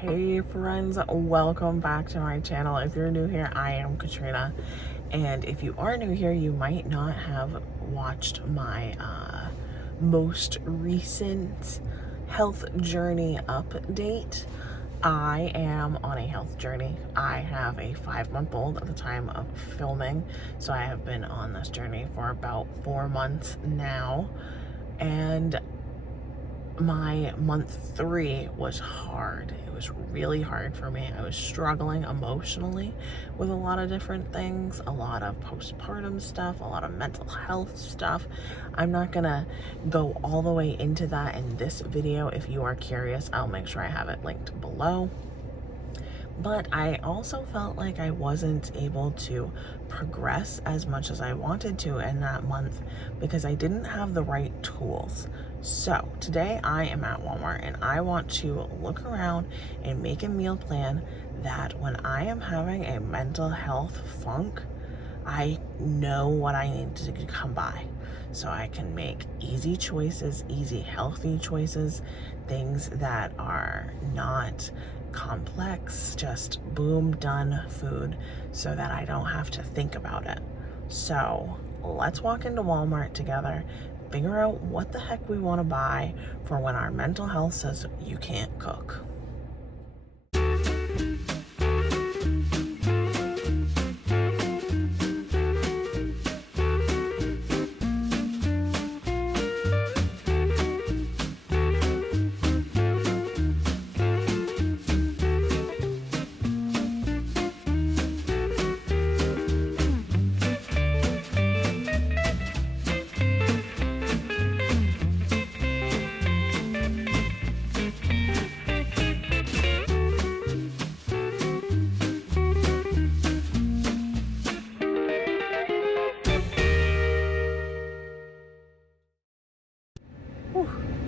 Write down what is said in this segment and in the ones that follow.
Hey friends, welcome back to my channel. If you're new here, I am Katrina, and if you are new here, you might not have watched my most recent health journey update. I am on a health journey. I have a 5-month-old at the time of filming, so I have been on this journey for about 4 months now, and my month 3 was hard. It was really hard for me. I was struggling emotionally with a lot of different things, a lot of postpartum stuff, a lot of mental health stuff. I'm not gonna go all the way into that in this video. If you are curious, I'll make sure I have it linked below. But I also felt like I wasn't able to progress as much as I wanted to in that month because I didn't have the right tools. So today I am at Walmart and I want to look around and make a meal plan that when I am having a mental health funk, I know what I need to come by. So I can make easy choices, easy, healthy choices, things that are not complex, just boom, done food, so that I don't have to think about it. So let's walk into Walmart together, figure out what the heck we want to buy for when our mental health says you can't cook.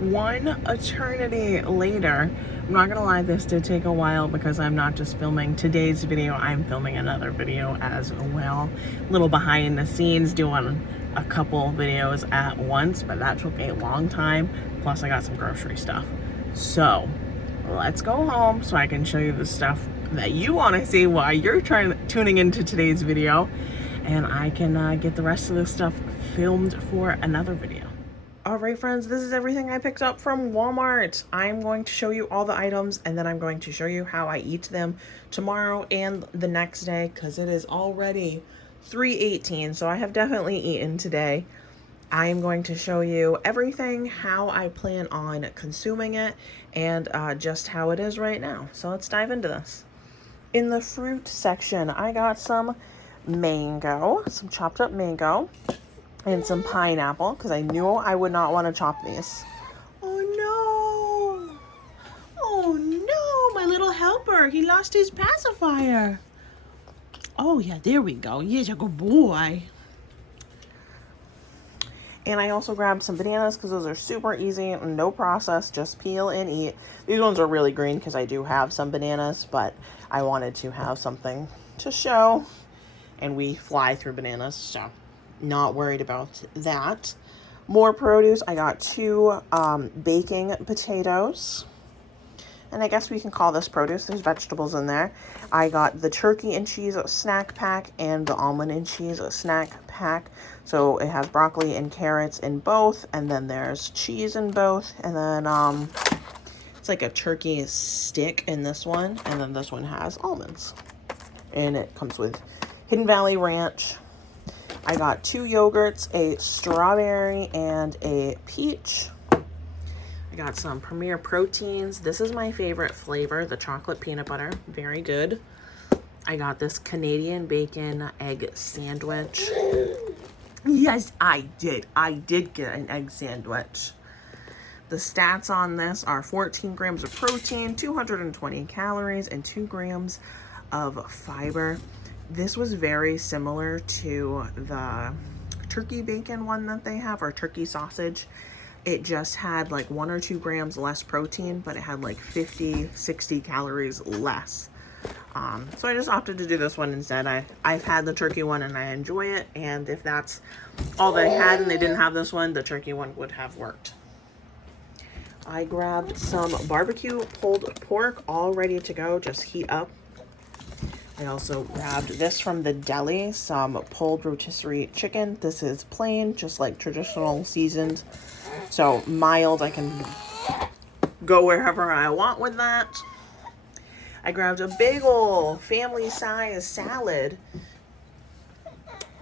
One eternity later. I'm not gonna lie, this did take a while because I'm not just filming today's video, I'm filming another video as well. A little behind the scenes, doing a couple videos at once, but that took a long time. Plus I got some grocery stuff. So let's go home so I can show you the stuff that you want to see while you're tuning into today's video, and I can get the rest of this stuff filmed for another video. All right, friends, this is everything I picked up from Walmart. I'm going to show you all the items, and then I'm going to show you how I eat them tomorrow and the next day, because it is already 3:18, so I have definitely eaten today. I am going to show you everything, how I plan on consuming it, and just how it is right now. So let's dive into this. In the fruit section, I got some mango, some chopped up mango, and some pineapple because I knew I would not want to chop these. Oh no! Oh no! My little helper, he lost his pacifier. Oh yeah, there we go. He's a good boy. And I also grabbed some bananas because those are super easy, no process, just peel and eat. These ones are really green because I do have some bananas, but I wanted to have something to show. And we fly through bananas, so not worried about that. More produce. I got 2 baking potatoes, and I guess we can call this produce. There's vegetables in there. I got the turkey and cheese snack pack and the almond and cheese snack pack. So it has broccoli and carrots in both, and then there's cheese in both, and then it's like a turkey stick in this one, and then this one has almonds. And it comes with Hidden Valley Ranch. I got 2 yogurts, a strawberry and a peach. I got some Premier Proteins. This is my favorite flavor, the chocolate peanut butter. Very good. I got this Canadian bacon egg sandwich. Yes, I did. I did get an egg sandwich. The stats on this are 14 grams of protein, 220 calories, and 2 grams of fiber. This was very similar to the turkey bacon one that they have, or turkey sausage. It just had like 1 or 2 grams less protein, but it had like 50, 60 calories less. So I just opted to do this one instead. I've had the turkey one and I enjoy it. And if that's all they had and they didn't have this one, the turkey one would have worked. I grabbed some barbecue pulled pork all ready to go, just heat up. I also grabbed this from the deli, some pulled rotisserie chicken. This is plain, just like traditional seasoned. So mild, I can go wherever I want with that. I grabbed a big old family size salad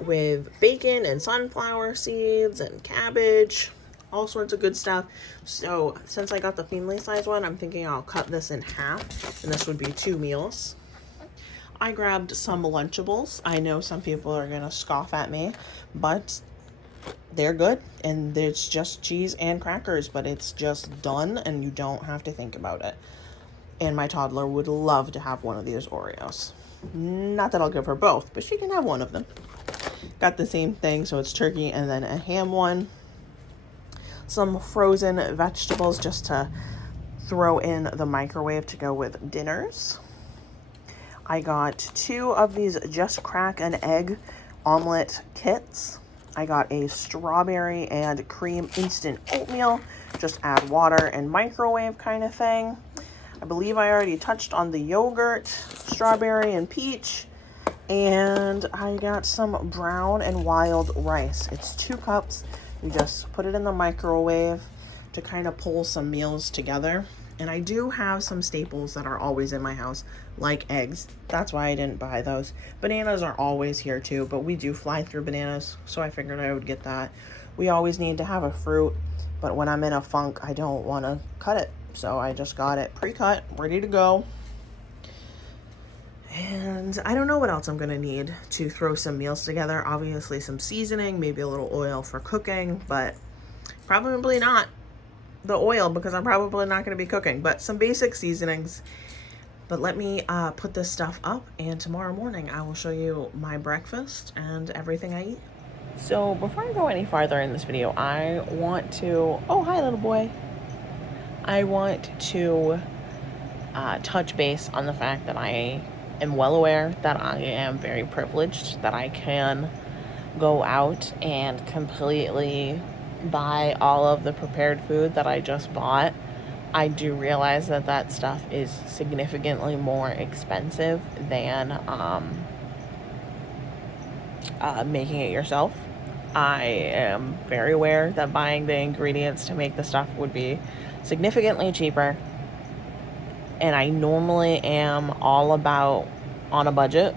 with bacon and sunflower seeds and cabbage, all sorts of good stuff. So since I got the family size one, I'm thinking I'll cut this in half, and this would be 2 meals. I grabbed some Lunchables. I know some people are gonna scoff at me, but they're good, and it's just cheese and crackers, but it's just done and you don't have to think about it. And my toddler would love to have one of these Oreos. Not that I'll give her both, but she can have one of them. Got the same thing, so it's turkey and then a ham one. Some frozen vegetables just to throw in the microwave to go with dinners. I got 2 of these Just Crack an Egg omelet kits. I got a strawberry and cream instant oatmeal, just add water and microwave kind of thing. I believe I already touched on the yogurt, strawberry and peach, and I got some brown and wild rice. It's 2 cups. You just put it in the microwave to kind of pull some meals together. And I do have some staples that are always in my house, like eggs. That's why I didn't buy those. Bananas are always here too, but we do fly through bananas, so I figured I would get that. We always need to have a fruit, but when I'm in a funk, I don't want to cut it. So I just got it pre-cut, ready to go. And I don't know what else I'm going to need to throw some meals together. Obviously some seasoning, maybe a little oil for cooking, but probably not the oil because I'm probably not going to be cooking, but some basic seasonings. But let me put this stuff up, and tomorrow morning I will show you my breakfast and everything I eat. So before I go any farther in this video, I want to, oh hi little boy, I want to touch base on the fact that I am well aware that I am very privileged, that I can go out and completely buy all of the prepared food that I just bought. I do realize that that stuff is significantly more expensive than making it yourself. I am very aware that buying the ingredients to make the stuff would be significantly cheaper, and I normally am all about on a budget,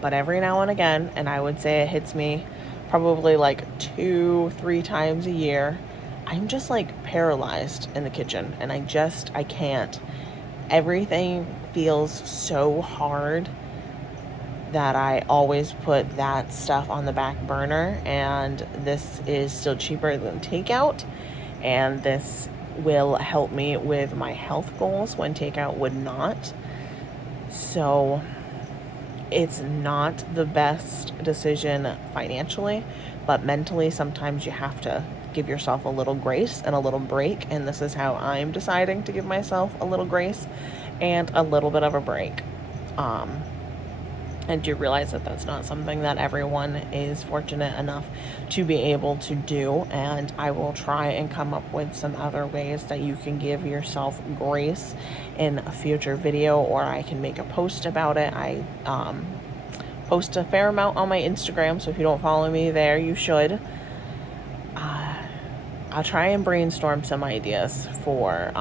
but every now and again, and I would say it hits me probably like 2-3 times a year, I'm just like paralyzed in the kitchen, and I can't. Everything feels so hard that I always put that stuff on the back burner, and this is still cheaper than takeout, and this will help me with my health goals when takeout would not. So it's not the best decision financially, but mentally sometimes you have to give yourself a little grace and a little break, and this is how I'm deciding to give myself a little grace and a little bit of a break. I do realize that that's not something that everyone is fortunate enough to be able to do, and I will try and come up with some other ways that you can give yourself grace in a future video, or I can make a post about it. I post a fair amount on my Instagram, so if you don't follow me there, you should. I'll try and brainstorm some ideas for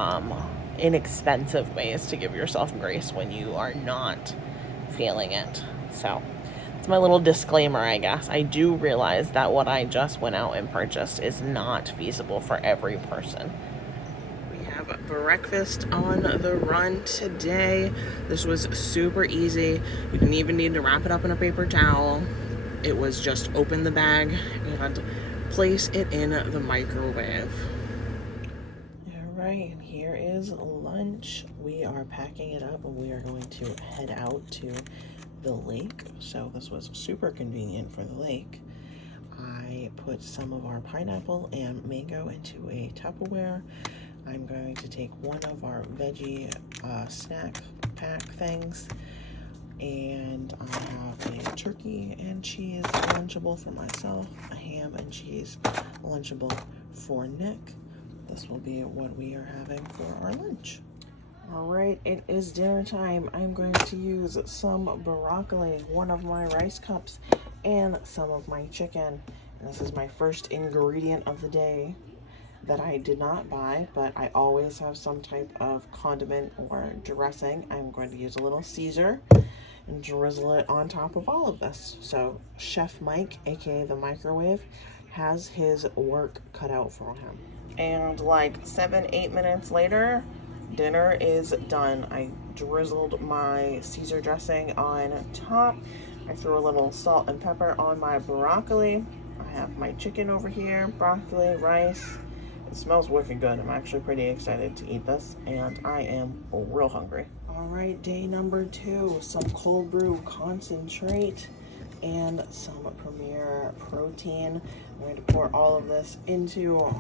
inexpensive ways to give yourself grace when you are not feeling it. So it's my little disclaimer, I guess. I do realize that what I just went out and purchased is not feasible for every person. We have breakfast on the run today. This was super easy. You didn't even need to wrap it up in a paper towel. It was just open the bag and place it in the microwave. All right, here is lunch. We are packing it up and we are going to head out to the lake. So this was super convenient for the lake. I put some of our pineapple and mango into a Tupperware. I'm going to take one of our veggie snack pack things, and I have a turkey and cheese Lunchable for myself, a ham and cheese Lunchable for Nick. this will be what we are having for our lunch. All right, it is dinner time. I'm going to use some broccoli, one of my rice cups, and some of my chicken. And this is my first ingredient of the day that I did not buy, but I always have some type of condiment or dressing. I'm going to use a little Caesar and drizzle it on top of all of this. So Chef Mike, aka the microwave, has his work cut out for him. And like 7-8 minutes later, dinner is done. I drizzled my Caesar dressing on top. I threw a little salt and pepper on my broccoli. I have my chicken over here, broccoli, rice. It smells wicked good. I'm actually pretty excited to eat this, and I am real hungry. All right, day number 2, some cold brew concentrate and some Premier protein. I'm going to pour all of this into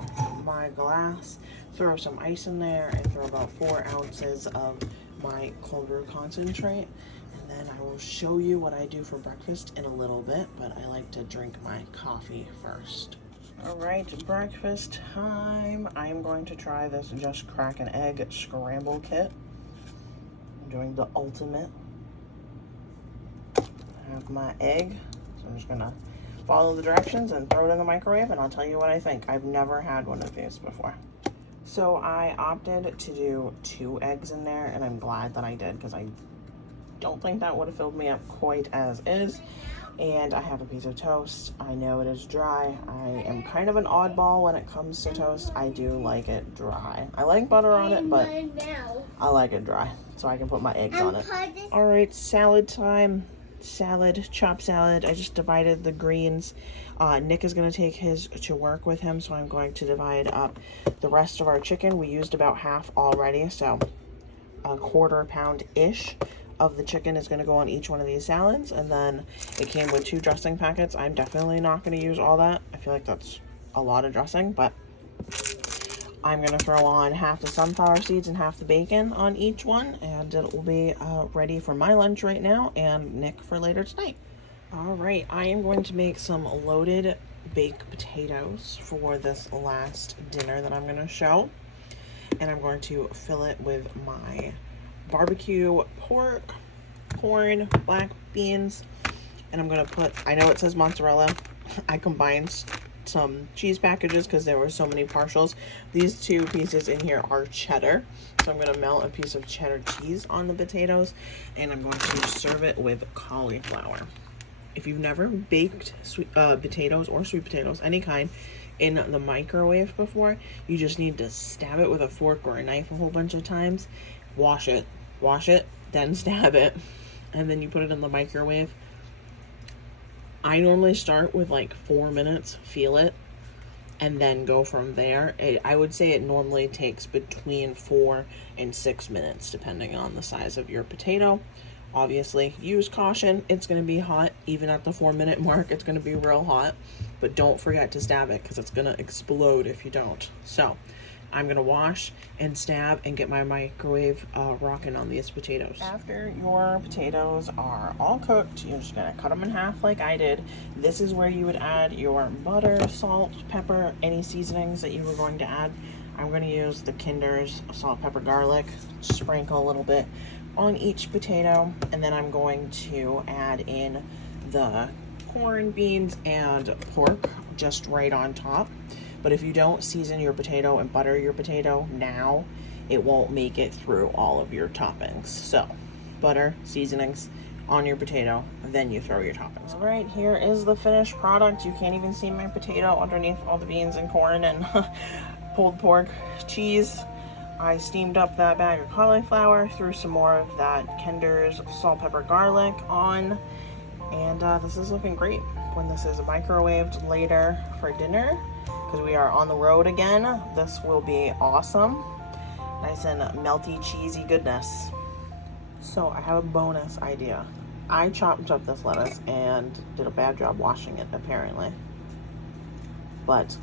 my glass, throw some ice in there, and throw about 4 ounces of my cold brew concentrate. And then I will show you what I do for breakfast in a little bit, but I like to drink my coffee first. All right, breakfast time. I'm going to try this Just Crack an Egg Scramble Kit. I'm doing the ultimate. I have my egg, so I'm just gonna follow the directions and throw it in the microwave, and I'll tell you what I think. I've never had one of these before. So I opted to do 2 eggs in there, and I'm glad that I did, because I don't think that would have filled me up quite as is. And I have a piece of toast. I know it is dry. I am kind of an oddball when it comes to toast. I do like it dry. I like butter on it, but I like it dry, so I can put my eggs on it. All right, salad time. Salad, chopped salad. I just divided the greens. Nick is going to take his to work with him, so I'm going to divide up the rest of our chicken. We used about half already, so a 1/4 pound-ish of the chicken is going to go on each one of these salads, and then it came with 2 dressing packets. I'm definitely not going to use all that. I feel like that's a lot of dressing, but I'm going to throw on half the sunflower seeds and half the bacon on each one, and it will be ready for my lunch right now and Nick for later tonight. All right, I am going to make some loaded baked potatoes for this last dinner that I'm going to show, and I'm going to fill it with my barbecue pork, corn, black beans, and I'm going to put, I know it says mozzarella, I combined some cheese packages because there were so many partials. These 2 pieces in here are cheddar, so I'm going to melt a piece of cheddar cheese on the potatoes, and I'm going to serve it with cauliflower. If you've never baked potatoes or sweet potatoes, any kind, in the microwave before, you just need to stab it with a fork or a knife a whole bunch of times, wash it, then stab it, and then you put it in the microwave. I normally start with like 4 minutes, feel it, and then go from there. I would say it normally takes between 4 and 6 minutes, depending on the size of your potato. Obviously, use caution. It's going to be hot. Even at the 4-minute mark, it's going to be real hot. But don't forget to stab it, because it's going to explode if you don't. So I'm going to wash and stab and get my microwave rocking on these potatoes. After your potatoes are all cooked, you're just going to cut them in half like I did. This is where you would add your butter, salt, pepper, any seasonings that you were going to add. I'm going to use the Kinder's salt, pepper, garlic, sprinkle a little bit on each potato, and then I'm going to add in the corn, beans, and pork just right on top. But if you don't season your potato and butter your potato now, it won't make it through all of your toppings. So butter, seasonings on your potato, then you throw your toppings. All right, here is the finished product. You can't even see my potato underneath all the beans and corn and pulled pork, cheese. I steamed up that bag of cauliflower, threw some more of that Kinder's salt, pepper, garlic on, and this is looking great. When this is microwaved later for dinner, because we are on the road again, this will be awesome. Nice and melty, cheesy goodness. So I have a bonus idea. I chopped up this lettuce and did a bad job washing it, apparently. But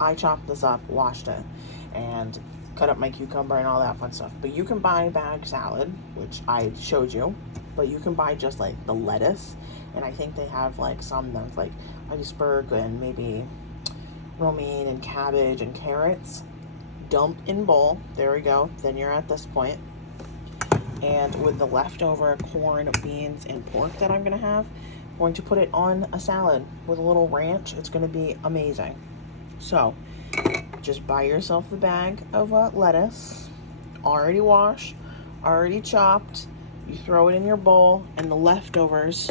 I chopped this up, washed it, and cut up my cucumber and all that fun stuff. But you can buy bag salad, which I showed you, but you can buy just like the lettuce, and I think they have like some that's like iceberg and maybe romaine and cabbage and carrots. dump in bowl. There we go. Then you're at this point. And with the leftover corn, beans, and pork that I'm going to have, I'm going to put it on a salad with a little ranch. It's going to be amazing. So just buy yourself the bag of lettuce, already washed, already chopped. You throw it in your bowl, and the leftovers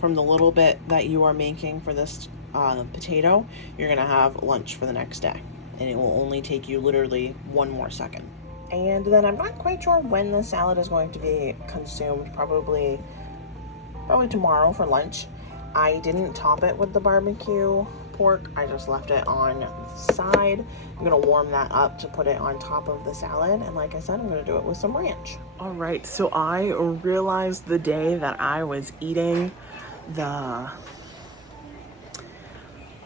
from the little bit that you are making for this potato, you're going to have lunch for the next day. And it will only take you literally 1 more second. And then I'm not quite sure when the salad is going to be consumed, probably tomorrow for lunch. I didn't top it with the barbecue pork. I just left it on the side. I'm gonna warm that up to put it on top of the salad. And like I said, I'm gonna do it with some ranch. All right, so I realized the day that I was eating the,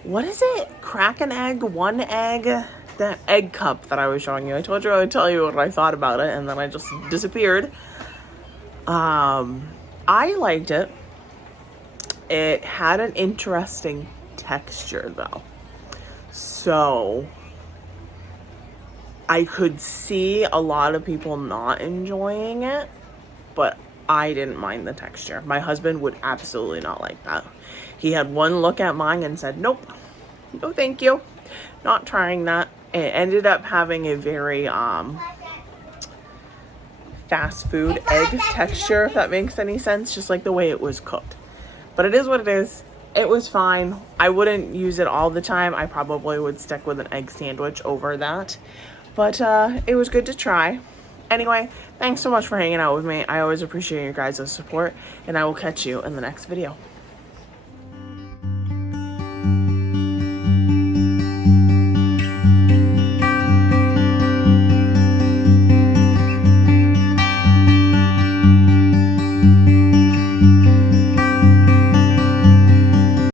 what is it? Crack an egg, 1 egg? That egg cup that I was showing you. I told you I would tell you what I thought about it, and then I just disappeared. I liked it. It had an interesting texture though. So I could see a lot of people not enjoying it, but I didn't mind the texture. My husband would absolutely not like that. He had one look at mine and said, nope, no thank you. Not trying that. It ended up having a very fast food egg texture, if that makes any sense, just like the way it was cooked. But it is what it is. It was fine. I wouldn't use it all the time. I probably would stick with an egg sandwich over that. But it was good to try. Anyway, thanks so much for hanging out with me. I always appreciate your guys' support, and I will catch you in the next video.